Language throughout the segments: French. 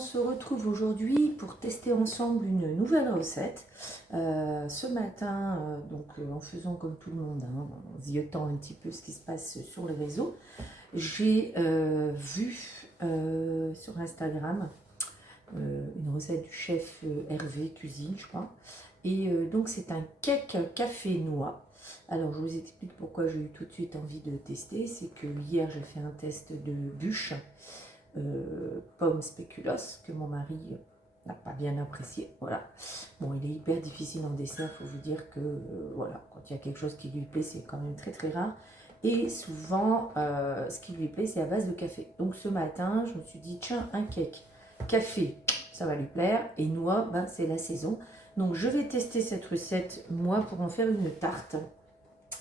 se retrouve aujourd'hui pour tester ensemble une nouvelle recette. Ce matin, en faisant comme tout le monde, en ziotant un petit peu ce qui se passe sur les réseaux, j'ai vu sur Instagram une recette du chef Hervé Cuisine, je crois. Et donc c'est un cake café noix. Alors je vous explique pourquoi j'ai eu tout de suite envie de tester. C'est que hier j'ai fait un test de bûche pomme spéculoos que mon mari n'a pas bien apprécié. Voilà. Bon, il est hyper difficile en dessert, il faut vous dire que voilà, quand il y a quelque chose qui lui plaît, c'est quand même très très rare. Et souvent, ce qui lui plaît, c'est à base de café. Donc ce matin, je me suis dit, tiens, un cake café, ça va lui plaire. Et noix, ben, c'est la saison. Donc je vais tester cette recette, moi, pour en faire une tarte.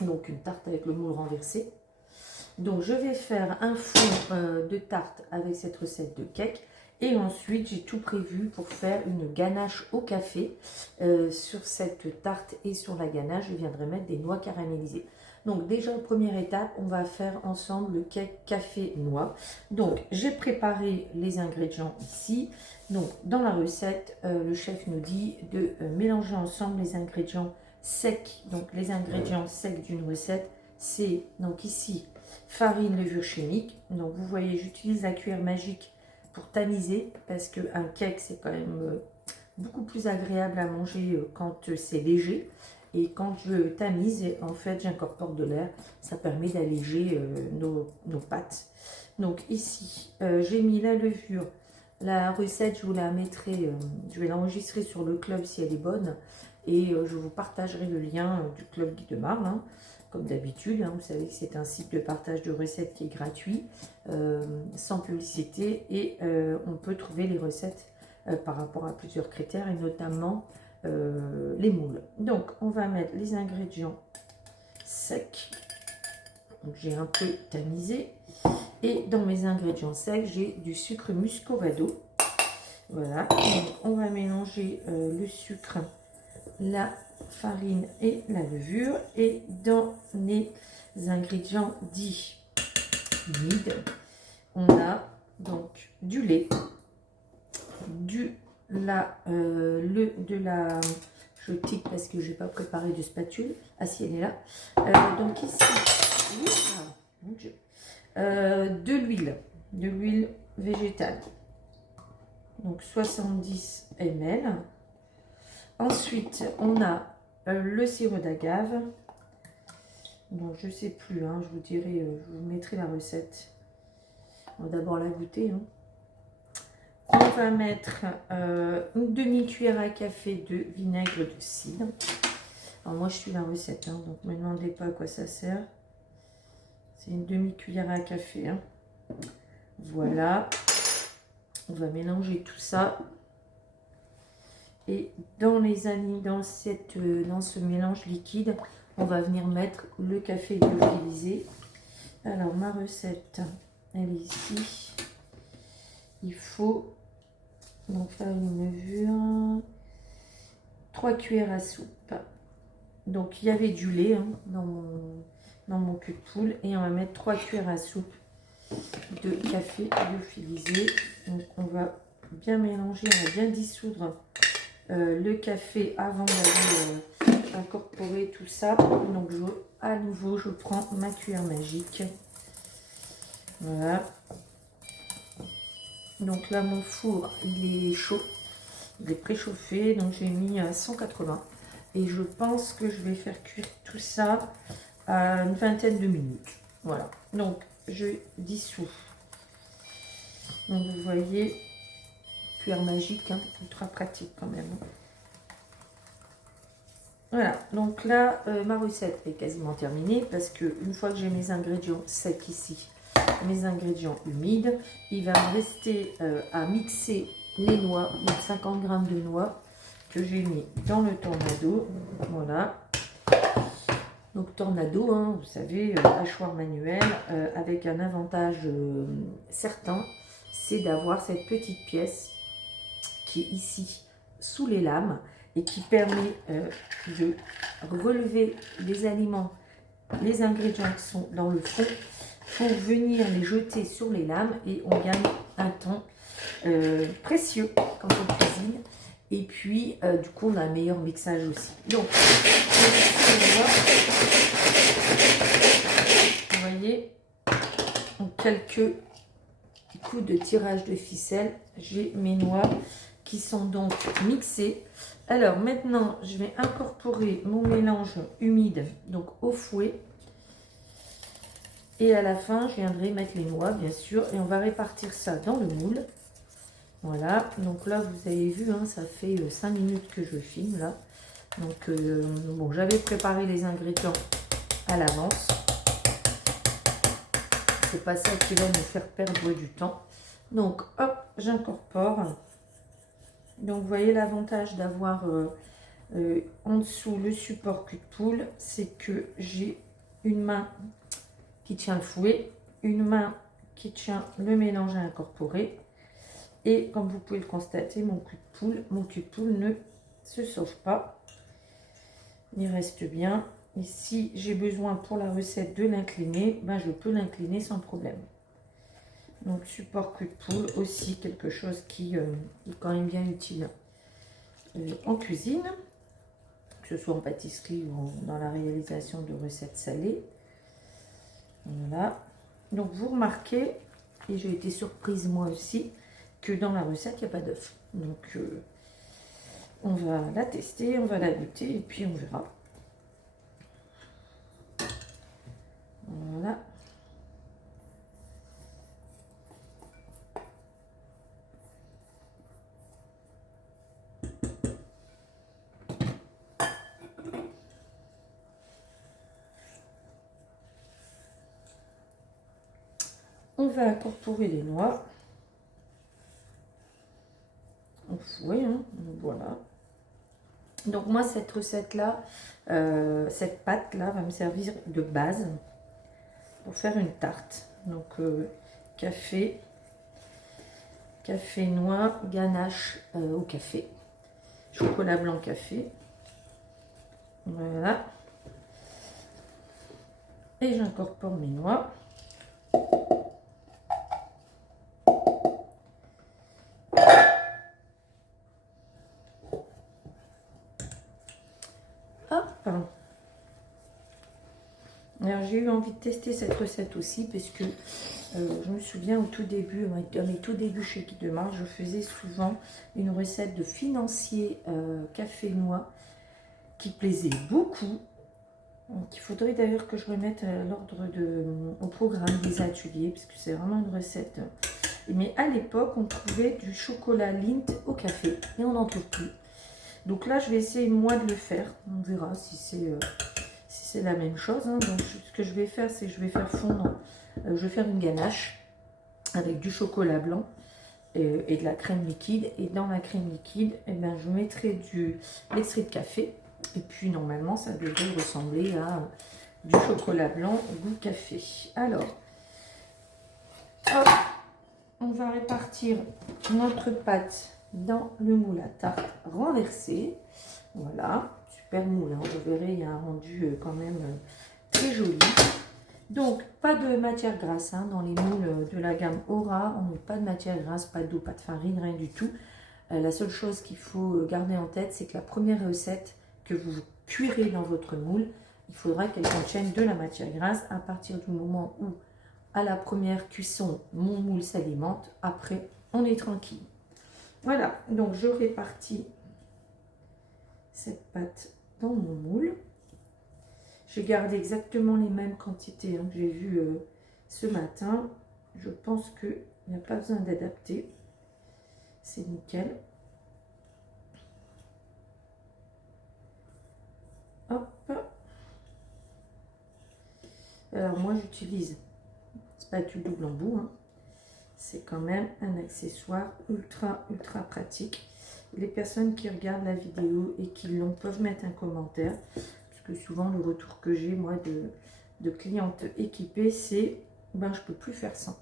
Donc une tarte avec le moule renversé. Donc je vais faire un fond de tarte avec cette recette de cake. Et ensuite, j'ai tout prévu pour faire une ganache au café. Sur cette tarte et sur la ganache, je viendrai mettre des noix caramélisées. Donc déjà, première étape, on va faire ensemble le cake café noix. Donc j'ai préparé les ingrédients ici. Donc dans la recette, le chef nous dit de mélanger ensemble les ingrédients secs. Donc les ingrédients secs d'une recette, c'est donc ici farine, levure chimique. Donc vous voyez, j'utilise la cuillère magique pour tamiser parce qu'un cake c'est quand même beaucoup plus agréable à manger quand c'est léger. Et quand je tamise, en fait, j'incorpore de l'air. Ça permet d'alléger nos pâtes. Donc ici, j'ai mis la levure. La recette, je vous la mettrai, je vais l'enregistrer sur le club si elle est bonne. Et je vous partagerai le lien du club Guy de Marle, hein, comme d'habitude. Hein, vous savez que c'est un site de partage de recettes qui est gratuit, sans publicité. Et on peut trouver les recettes par rapport à plusieurs critères, et notamment les moules. Donc on va mettre les ingrédients secs. J'ai un peu tamisé. Et dans mes ingrédients secs, j'ai du sucre muscovado. Voilà. Donc, on va mélanger le sucre, la farine et la levure. Et dans les ingrédients dits humides, on a donc du lait, je tique parce que je n'ai pas préparé de spatule. Ah si, elle est là. Donc ici, mon Dieu, de l'huile végétale. Donc 70 ml. Ensuite, on a le sirop d'agave. Donc je ne sais plus, hein, je vous dirai, je vous mettrai la recette. On va d'abord la goûter. Hein. On va mettre une demi-cuillère à café de vinaigre de cidre. Alors moi je suis la recette, hein, donc ne me demandez pas à quoi ça sert. C'est une demi-cuillère à café. Hein. Voilà. On va mélanger tout ça. Et dans ce mélange liquide, on va venir mettre le café lyophilisé. Alors ma recette, elle est ici. Il faut donc faire une levure, 3 cuillères à soupe. Donc il y avait du lait, hein, dans mon cul de poule, et on va mettre 3 cuillères à soupe de café lyophilisé. Donc on va bien mélanger, on va bien dissoudre le café avant d'aller incorporer tout ça. Donc à nouveau je prends ma cuillère magique. Voilà. Donc là, mon four, il est chaud, il est préchauffé, donc j'ai mis à 180. Et je pense que je vais faire cuire tout ça à une vingtaine de minutes. Voilà, donc je dissous. Donc vous voyez, cuillère magique, hein, ultra pratique quand même. Voilà, donc là, ma recette est quasiment terminée parce que une fois que j'ai mes ingrédients secs ici, mes ingrédients humides, il va me rester à mixer les noix, donc 50 g de noix que j'ai mis dans le tornado. Voilà, donc tornado, hein, vous savez, hachoir manuel, avec un avantage certain, c'est d'avoir cette petite pièce qui est ici sous les lames et qui permet de relever les aliments, les ingrédients qui sont dans le fond, pour venir les jeter sur les lames, et on gagne un temps précieux quand on cuisine. Et puis, du coup, on a un meilleur mixage aussi. Donc, vous voyez, en quelques coups de tirage de ficelle, j'ai mes noix qui sont donc mixées. Alors, maintenant, je vais incorporer mon mélange humide, donc au fouet. Et à la fin, je viendrai mettre les noix, bien sûr, et on va répartir ça dans le moule. Voilà, donc là, vous avez vu, hein, ça fait 5 minutes que je filme, là. Donc, bon, j'avais préparé les ingrédients à l'avance. C'est pas ça qui va nous faire perdre du temps. Donc, hop, j'incorpore. Donc, vous voyez l'avantage d'avoir en dessous le support cul de poule, c'est que j'ai une main qui tient le fouet, une main qui tient le mélange à incorporer. Et comme vous pouvez le constater, mon cul de poule ne se sauve pas. Il reste bien. Et si j'ai besoin pour la recette de l'incliner, ben je peux l'incliner sans problème. Donc support cul de poule aussi, quelque chose qui est quand même bien utile en cuisine, que ce soit en pâtisserie ou dans la réalisation de recettes salées. Voilà. Donc vous remarquez, et j'ai été surprise moi aussi, que dans la recette, il n'y a pas d'œuf. Donc, on va la tester, on va la goûter et puis on verra. Voilà. On va incorporer les noix. Au fouet, hein, voilà. Donc moi, cette recette-là, cette pâte-là va me servir de base pour faire une tarte. Donc, café, noix, ganache au café, chocolat blanc café. Voilà. Et j'incorpore mes noix. Hop. Alors j'ai eu envie de tester cette recette aussi parce que je me souviens au tout début, à mes tout débuts chez Guy Demar, je faisais souvent une recette de financier café noix qui plaisait beaucoup. Donc, il faudrait d'ailleurs que je remette à l'ordre au programme des ateliers parce que c'est vraiment une recette. Mais à l'époque, on trouvait du chocolat Lindt au café et on n'en trouve plus. Donc là, je vais essayer moi de le faire. On verra si c'est la même chose. Hein. Donc ce que je vais faire, c'est que je vais faire fondre, je vais faire une ganache avec du chocolat blanc et de la crème liquide. Et dans la crème liquide, eh ben, je mettrai l'extrait de café. Et puis normalement, ça devrait ressembler à du chocolat blanc goût café. Alors, hop, on va répartir notre pâte dans le moule à tarte renversé. Voilà, super moule, hein. Vous verrez, il y a un rendu quand même très joli. Donc, pas de matière grasse hein, dans les moules de la gamme Aura. On met pas de matière grasse, pas d'eau, pas de farine, rien du tout. La seule chose qu'il faut garder en tête, c'est que la première recette que vous cuirez dans votre moule, il faudra qu'elle contienne de la matière grasse à partir du moment où, à la première cuisson, mon moule s'alimente. Après, on est tranquille. Voilà, donc je répartis cette pâte dans mon moule. J'ai gardé exactement les mêmes quantités hein, que j'ai vues ce matin. Je pense qu'il n'y a pas besoin d'adapter. C'est nickel. Hop. Alors moi j'utilise spatule double embout. Hein. C'est quand même un accessoire ultra pratique. Les personnes qui regardent la vidéo et qui l'ont peuvent mettre un commentaire. Parce que souvent le retour que j'ai moi de clientes équipées, c'est ben je peux plus faire sans.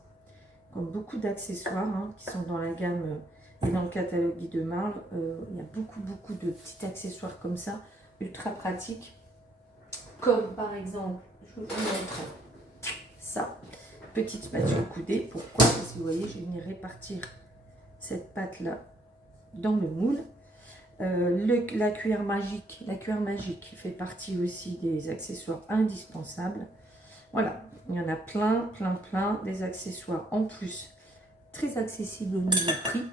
Comme beaucoup d'accessoires hein, qui sont dans la gamme et dans le catalogue Guy de Marle, il y a beaucoup de petits accessoires comme ça, ultra pratiques. Comme par exemple, je vais vous montrer ça, petite spatule coudée. Pourquoi? Parce que vous voyez, je vais venir répartir cette pâte-là dans le moule. La cuillère magique fait partie aussi des accessoires indispensables. Voilà, il y en a plein, des accessoires en plus très accessibles au niveau prix,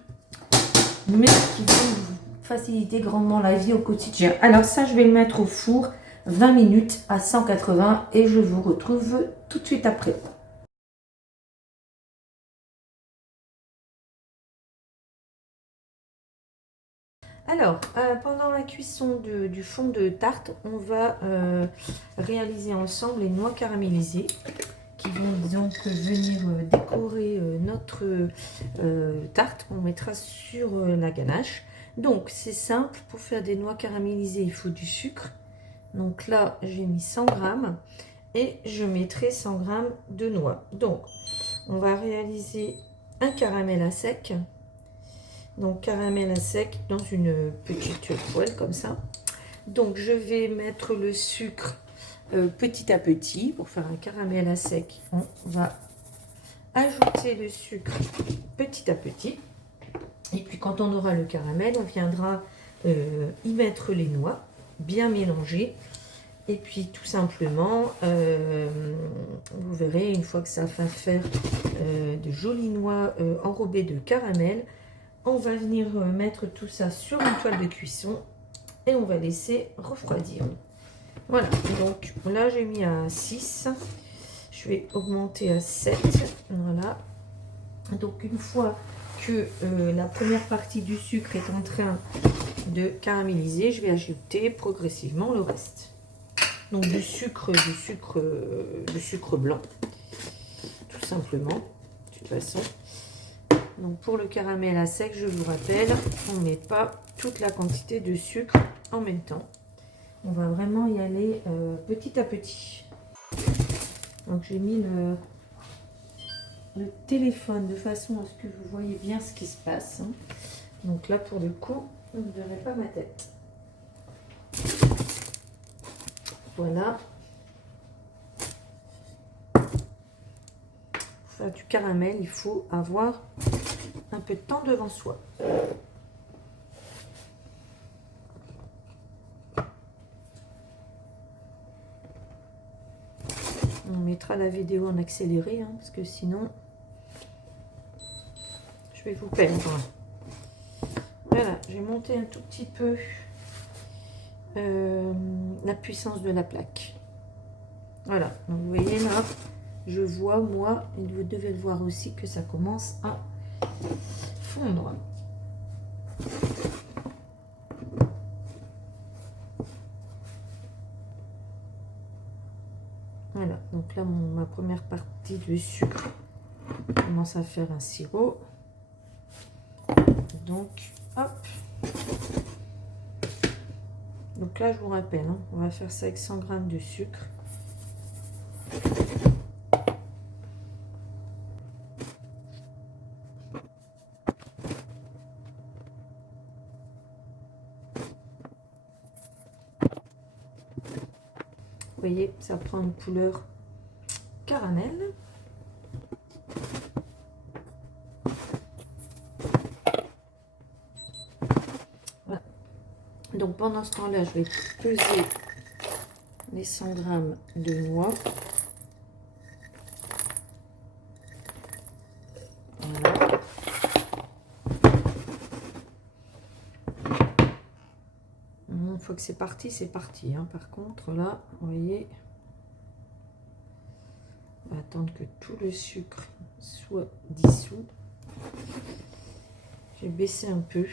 mais qui vont vous faciliter grandement la vie au quotidien. Alors ça, je vais le mettre au four 20 minutes à 180 et je vous retrouve tout de suite après. Alors, pendant la cuisson du fond de tarte, on va réaliser ensemble les noix caramélisées qui vont donc venir décorer notre tarte qu'on mettra sur la ganache. Donc, c'est simple, pour faire des noix caramélisées, il faut du sucre. Donc là, j'ai mis 100 grammes et je mettrai 100 grammes de noix. Donc, on va réaliser un caramel à sec. Donc caramel à sec dans une petite poêle comme ça. Donc je vais mettre le sucre petit à petit pour faire un caramel à sec. On va ajouter le sucre petit à petit. Et puis quand on aura le caramel, on viendra y mettre les noix, bien mélanger. Et puis tout simplement, vous verrez, une fois que ça va faire de jolies noix enrobées de caramel, on va venir mettre tout ça sur une toile de cuisson et on va laisser refroidir. Voilà, donc là j'ai mis à 6. Je vais augmenter à 7. Voilà. Donc une fois que la première partie du sucre est en train de caraméliser, je vais ajouter progressivement le reste. Donc du sucre blanc, tout simplement, de toute façon. Donc pour le caramel à sec, je vous rappelle, on ne met pas toute la quantité de sucre en même temps. On va vraiment y aller petit à petit. Donc j'ai mis le téléphone de façon à ce que vous voyez bien ce qui se passe. Donc là pour le coup, vous ne verrez pas ma tête. Voilà. Pour faire du caramel, il faut avoir un peu de temps devant soi. On mettra la vidéo en accéléré, parce que sinon, je vais vous perdre. Voilà, j'ai monté un tout petit peu la puissance de la plaque. Voilà, donc vous voyez là, je vois, moi, et vous devez le voir aussi, que ça commence à fondre. Voilà, donc là, ma première partie de sucre commence à faire un sirop. Donc, hop. Donc là, je vous rappelle, on va faire ça avec 100 g de sucre. Vous voyez, ça prend une couleur caramel. Voilà. Donc pendant ce temps-là, je vais peser les 100 g de noix. Voilà. Une fois que c'est parti, c'est parti. Par contre, là, vous voyez, on va attendre que tout le sucre soit dissous. J'ai baissé un peu.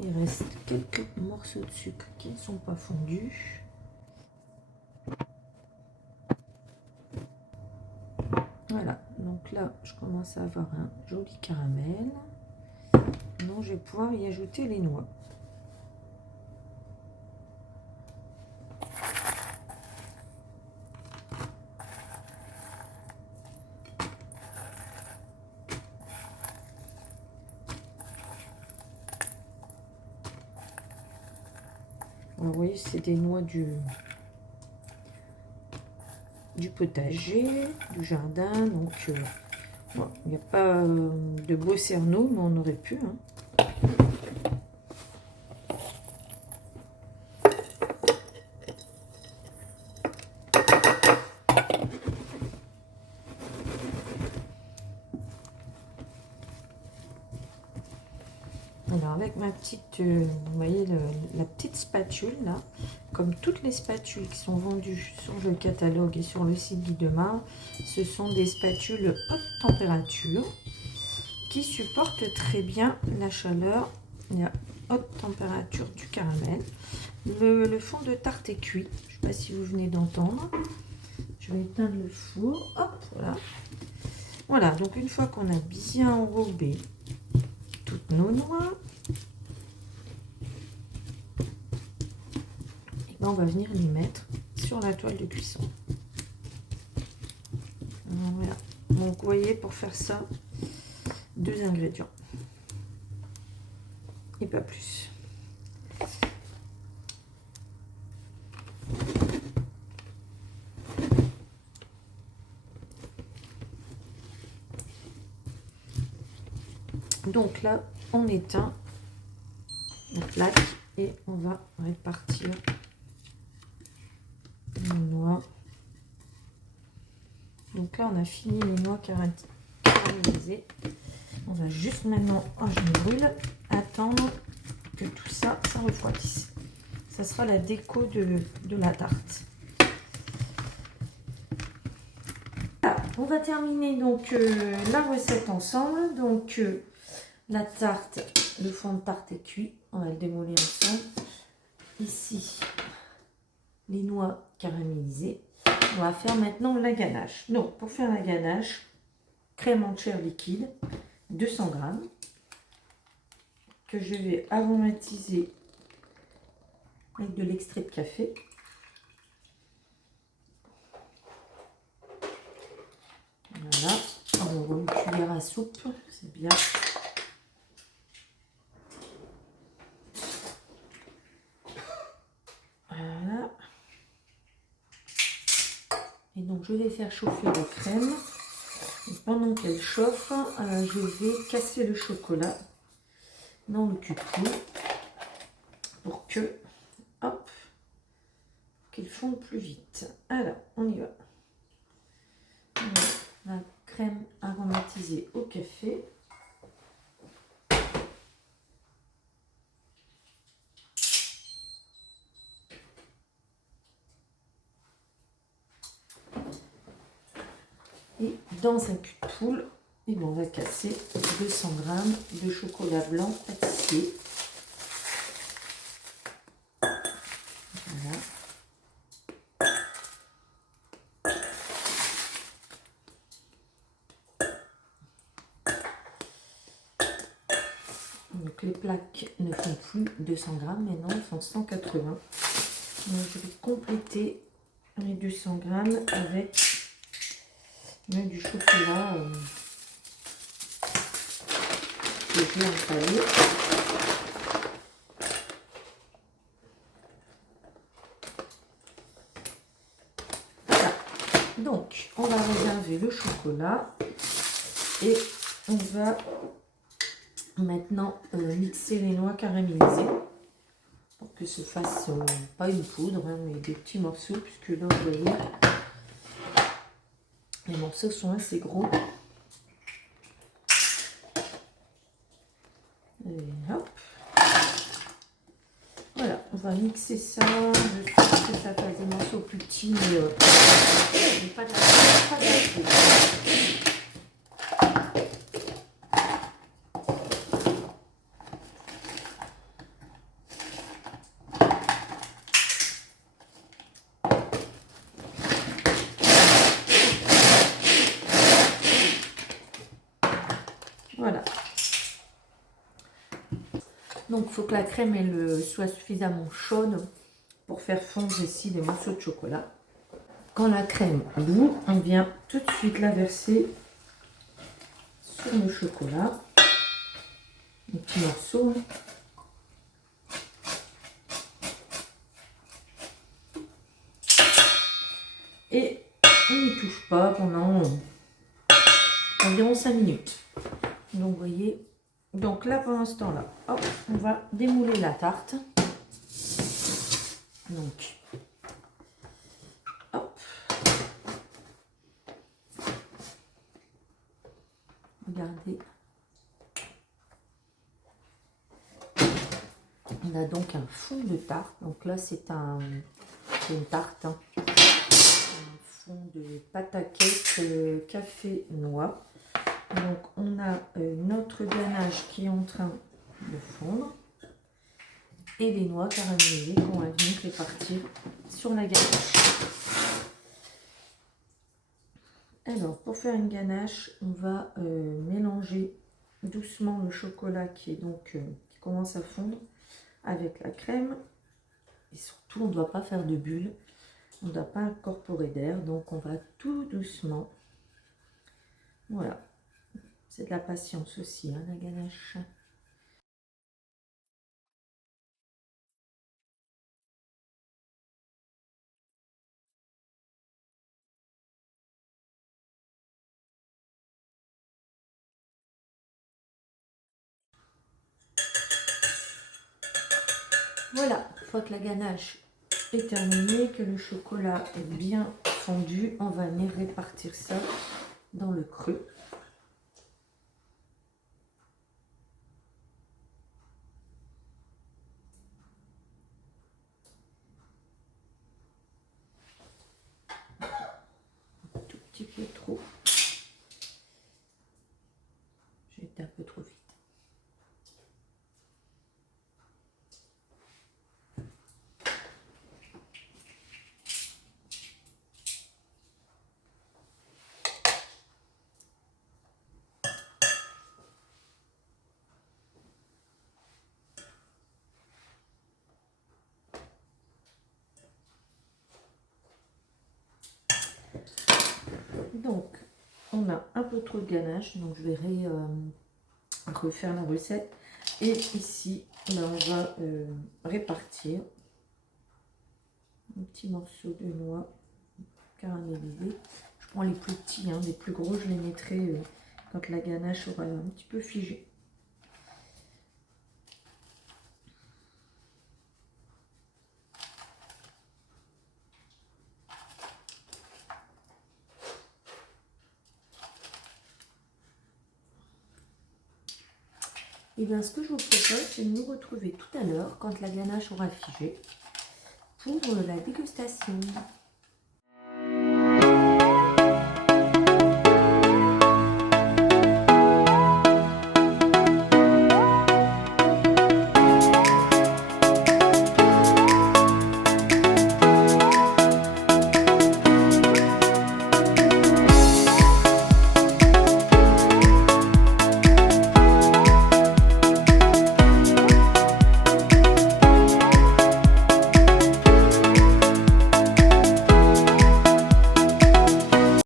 Il reste quelques morceaux de sucre qui ne sont pas fondus. Voilà, donc là, je commence à avoir un joli caramel. Donc, je vais pouvoir y ajouter les noix. Alors, vous voyez, c'est des noix du potager, du jardin. Donc, bon, il n'y a pas de beau cerneau, mais on aurait pu. Hein. Alors avec ma petite, vous voyez la petite spatule là, comme toutes les spatules qui sont vendues sur le catalogue et sur le site Guidemar, ce sont des spatules haute température qui supportent très bien la chaleur et la haute température du caramel. Le fond de tarte est cuit, je ne sais pas si vous venez d'entendre. Je vais éteindre le four, hop, voilà. Voilà, donc une fois qu'on a bien enrobé toutes nos noix, on va venir les mettre sur la toile de cuisson. Voilà. Donc vous voyez, pour faire ça, 2 ingrédients et pas plus. Donc là, on éteint la plaque et on va répartir les noix. Donc là, on a fini les noix caramélisées. On va juste maintenant, je me brûle, attendre que tout ça, ça refroidisse. Ça sera la déco de la tarte. Voilà, on va terminer donc la recette ensemble. Donc la tarte, le fond de tarte est cuit. On va le démolir ensemble. Ici, les noix caramélisées. On va faire maintenant la ganache. Donc, pour faire la ganache, crème entière liquide, 200 g, que je vais aromatiser avec de l'extrait de café. Voilà, on va une cuillère à soupe, c'est bien. Voilà. Et donc je vais faire chauffer la crème. Et pendant qu'elle chauffe, je vais casser le chocolat dans le cube-cube pour que, hop, qu'il fonde plus vite. Alors, on y va. La crème aromatisée au café. Et dans un cul de poule, et bon, on va casser 200 g de chocolat blanc pâtissier. Voilà. Donc les plaques ne font plus 200 g, maintenant elles font 180. Donc je vais compléter les 200 g avec du chocolat que je vais installer. Voilà. Donc on va réserver le chocolat et on va maintenant mixer les noix caramélisées pour que se fasse pas une poudre, hein, mais des petits morceaux, puisque là vous voyez les morceaux sont assez gros. Et hop. Voilà, on va mixer ça. Je pense que ça fasse des morceaux plus petits, mais pas de la poudre. Voilà. Donc, il faut que la crème elle, soit suffisamment chaude pour faire fondre ici les morceaux de chocolat. Quand la crème bout, on vient tout de suite la verser sur le chocolat. Les petits morceaux. Et on n'y touche pas pendant environ 5 minutes. Donc vous voyez, donc là pendant ce temps là, hop, on va démouler la tarte. Donc hop, regardez, on a donc un fond de tarte. Donc là c'est une tarte, hein. Un fond de pâte à cake café noix. Donc on a notre ganache qui est en train de fondre et les noix caramélisées qu'on va donc répartir sur la ganache. Alors pour faire une ganache, on va mélanger doucement le chocolat qui est donc qui commence à fondre avec la crème. Et surtout on ne doit pas faire de bulles, on ne doit pas incorporer d'air, donc on va tout doucement. Voilà, c'est de la patience aussi, hein, la ganache. Voilà, une fois que la ganache est terminée, que le chocolat est bien fondu, on va venir répartir ça dans le creux. Un tout petit peu trop. J'ai été un peu trop vite. Donc, on a un peu trop de ganache, donc je vais refaire la recette. Et ici, là, on va répartir un petit morceau de noix caramélisée. Je prends les plus petits, hein, les plus gros, je les mettrai quand la ganache aura un petit peu figé. Et bien, ce que je vous propose, c'est de nous retrouver tout à l'heure, quand la ganache aura figé, pour la dégustation.